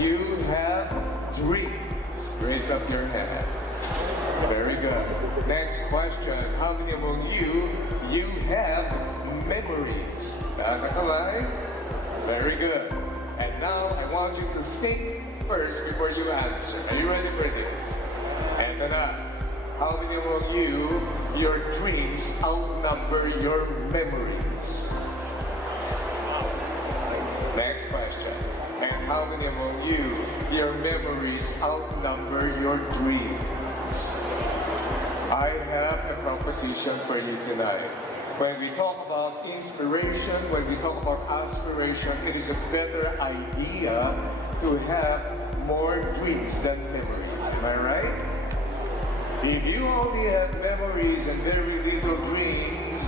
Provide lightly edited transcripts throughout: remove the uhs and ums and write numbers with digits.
you have dreams? Raise up your hand. Very good. Next question. How many among you have memories? Taas ang kamay. Very good. And now, I want you to think first before you answer. Are you ready for this? And then, how many among you, your dreams outnumber your memories? Next question. And how many among you, your memories outnumber your dreams? I have a proposition for you tonight. When we talk about inspiration, when we talk about aspiration, it is a better idea to have more dreams than memories. Am I right? If you only have memories and very little dreams,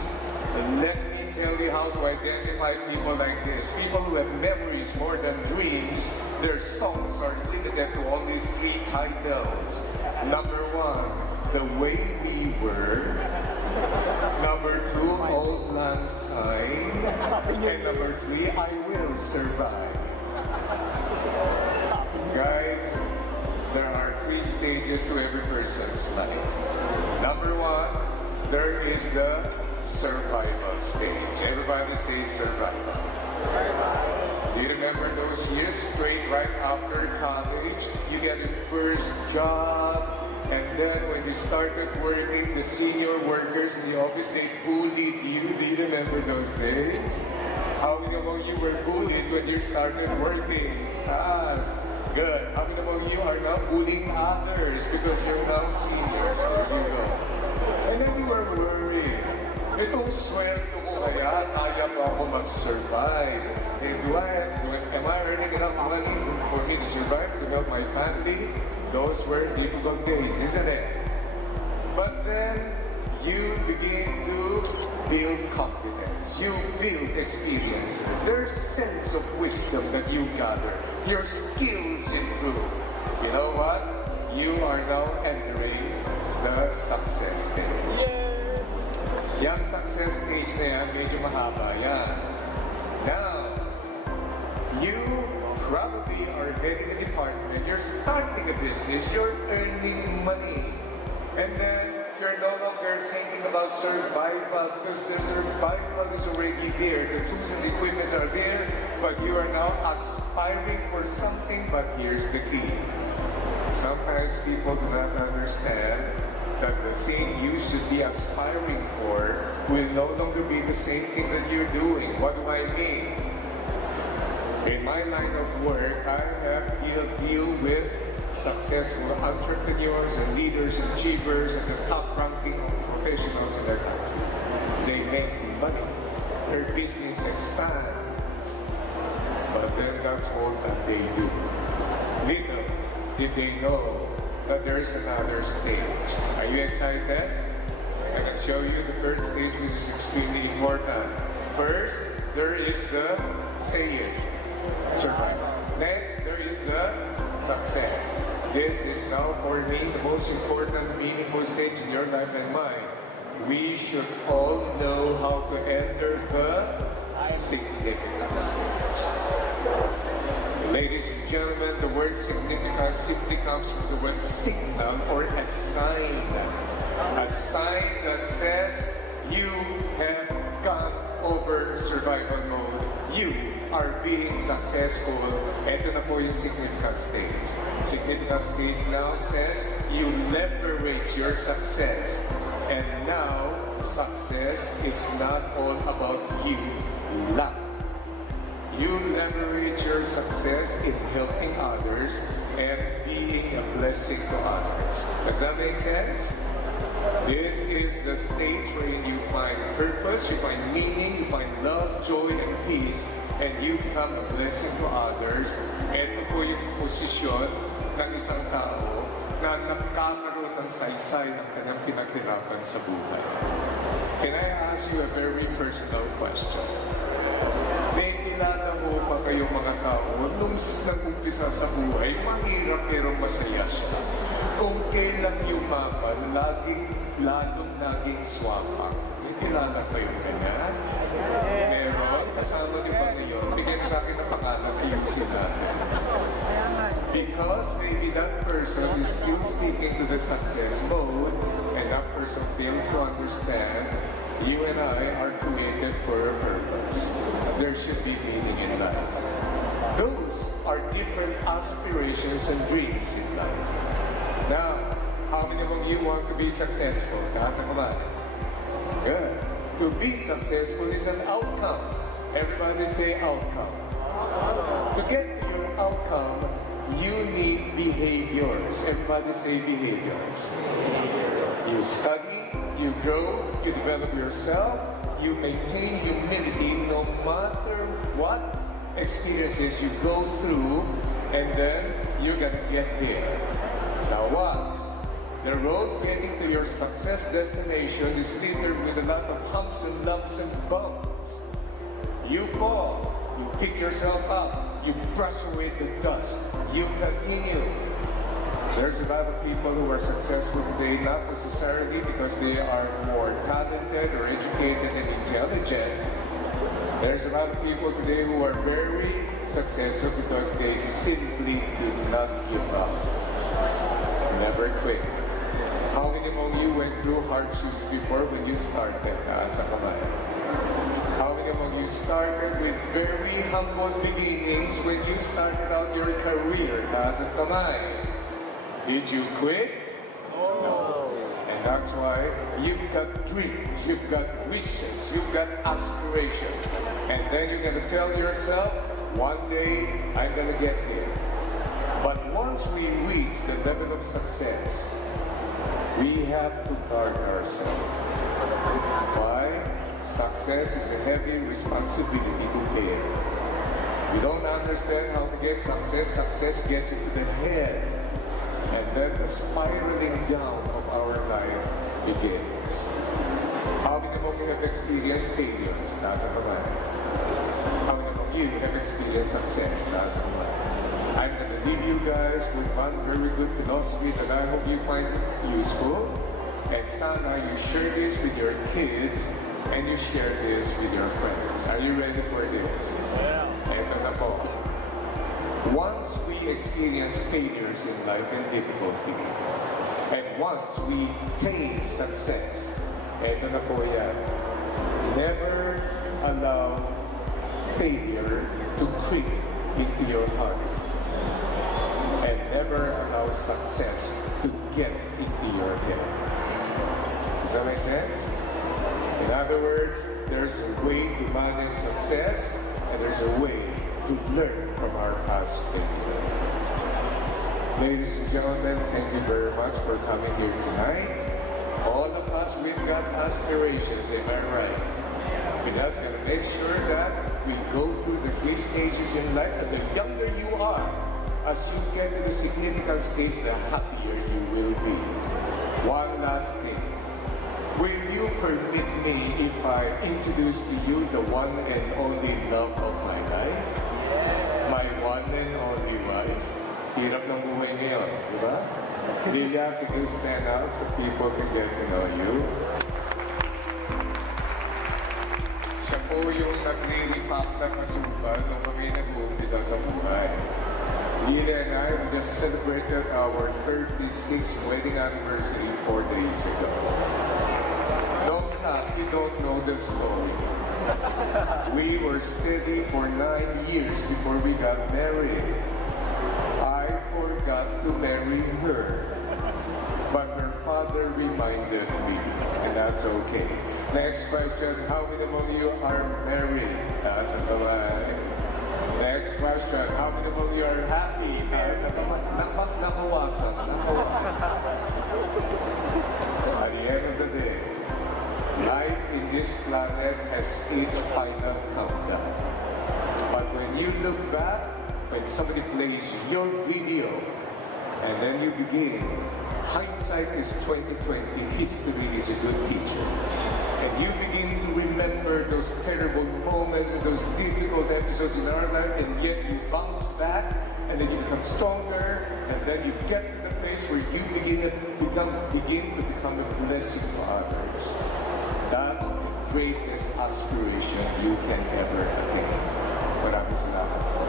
let me tell you how to identify people like this. People who have memories more than dreams, their songs are limited to only 3 titles. Number 1, The Way We Were. Number 2, Old Lang Syne. And number 3, I Will Survive. Guys, there are 3 stages to every person's life. Number 1, there is the survival stage. Everybody say survival. Do you remember those years straight right after college? You get your first job, and then when you started working, the senior workers in the office, they bullied you. Do you remember those days? How many of you were bullied when you started working? Good. How many of you are now bullying others because you're now seniors? There you go. And then you were worried. Itong sweldo ko kaya ba ako mag-survive? Am I earning enough money for me to survive, to help my family? Those were difficult days, isn't it? But then, you begin to build confidence. You build experiences. There's a sense of wisdom that you gather. Your skills improve. You know what? You are now entering the success stage. Yang success stage na yan, medyo mahaba yan. Now, you probably are heading a department, you're starting a business, you're earning money. And then, you're no longer thinking about survival because the survival is already there. The tools and equipments are there, but you are now aspiring for something, but here's the key. Sometimes people do not understand that the thing you should be aspiring for will no longer be the same thing that you're doing. What do I mean? In my line of work, I have to deal with successful entrepreneurs and leaders and achievers and the top-ranking professionals in their country. They make money. Their business expands. But then that's all that they do. Little did they know that there is another stage. Are you excited? I can show you the first stage, which is extremely important. First, there is the say it, survival. Next, there is the success. This is now for me the most important, meaningful stage in your life and mine. We should all know how to enter the significant stage. Ladies and gentlemen, the word significance simply comes from the word signal or a sign. A sign that says you have gone over survival mode. You are being successful. Ito na po yung significant stage. Significant stage now says you leverage your success. And now, success is not all about you. Luck. You leverage your success in helping others and being a blessing to others. Does that make sense? This is the stage wherein you find purpose, you find meaning, you find love, joy, and peace, and you become a blessing to others. Ito po yung posisyon ng isang tao na nagkakaroon ng saysay ng kanyang pinaghirapan sa buhay. Can I ask you a very personal question? May kilala mo pa kayong mga tao nung nag-umpisa sa buhay, mahirap pero masaya siya. Kung kailan yumaman, lalong naging swapang. May kilala kayong ganyan? Meron? Kasama niyo pa ngayon, bigyan sa akin ng pangalan, ayusin natin. Because maybe that person is still sticking to the success mode, and that person fails to understand you and I are created for a purpose. There should be meaning in life. Those are different aspirations and dreams in life. Now, how many of you want to be successful? Nasa kamay. Good. To be successful is an outcome. Everybody say outcome. To get to your outcome, you need behaviors. Everybody say behaviors. You study, you grow, you develop yourself, you maintain humility no matter what experiences you go through, and then you're gonna get there. Now once the road getting to your success destination is littered with a lot of humps and lumps and bumps, you fall, you pick yourself up, you brush away the dust, you continue. There's a lot of people who are successful today, not necessarily because they are more talented or educated and intelligent. There's a lot of people today who are very successful because they simply did not give up. Never quit. How many among you went through hardships before when you started? Sa kamay. How many among you started with very humble beginnings when you started out your career? Sa kamay. Did you quit? No. And that's why you've got dreams, you've got wishes, you've got aspirations. And then you're going to tell yourself, one day I'm going to get here. But once we reach the level of success, we have to guard ourselves. Why? Success is a heavy responsibility to bear. We don't understand how to get success. Success gets into the head. And then the spiraling down of our life begins. How many of you have experienced failures? Nasa kamay. How many of you have experienced success? Nasa kamay. I'm going to leave you guys with one very good philosophy that I hope you find useful. And sana you share this with your kids and you share this with your friends. Are you ready for this? Yeah. Ito na po. Once we experience failures in life and difficulty, and once we taste success, ito na po yan. Never allow failure to creep into your heart. And never allow success to get into your head. Does that make sense? In other words, there's a way to manage success, and there's a way to learn from our past failure. Ladies and gentlemen, thank you very much for coming here tonight. All of us, we've got aspirations, am I right? We just gotta make sure that we go through the 3 stages in life, and the younger you are, as you get to the significant stage, the happier you will be. One last thing. Will you permit me if I introduce to you the one and only love of my life? My one and only wife? Hirap ng buhay ngayon, di ba? You have to just stand out so people can get to know you. Siya po yung nagre-repack na kasubal nung kami nag-uumpisa sa buhay. Lila and I just celebrated our 36th wedding anniversary 4 days ago. Don't laugh, you don't know the story. We were steady for 9 years before we got married. I forgot to marry her, but her father reminded me, and that's okay. Next question, how many of you are married? Sa kamay. Next question, how many of you are happy? Nakawasan. At the end of the day, life in this planet has its final countdown. But when you look back, when somebody plays your video, and then you begin, hindsight is 20/20, history is a good teacher. And you begin to remember those terrible moments and those difficult episodes in our life, and yet you bounce back, and then you become stronger, and then you get to the place where you begin to become a blessing to others. That's the greatest aspiration you can ever attain. Maraming salamat.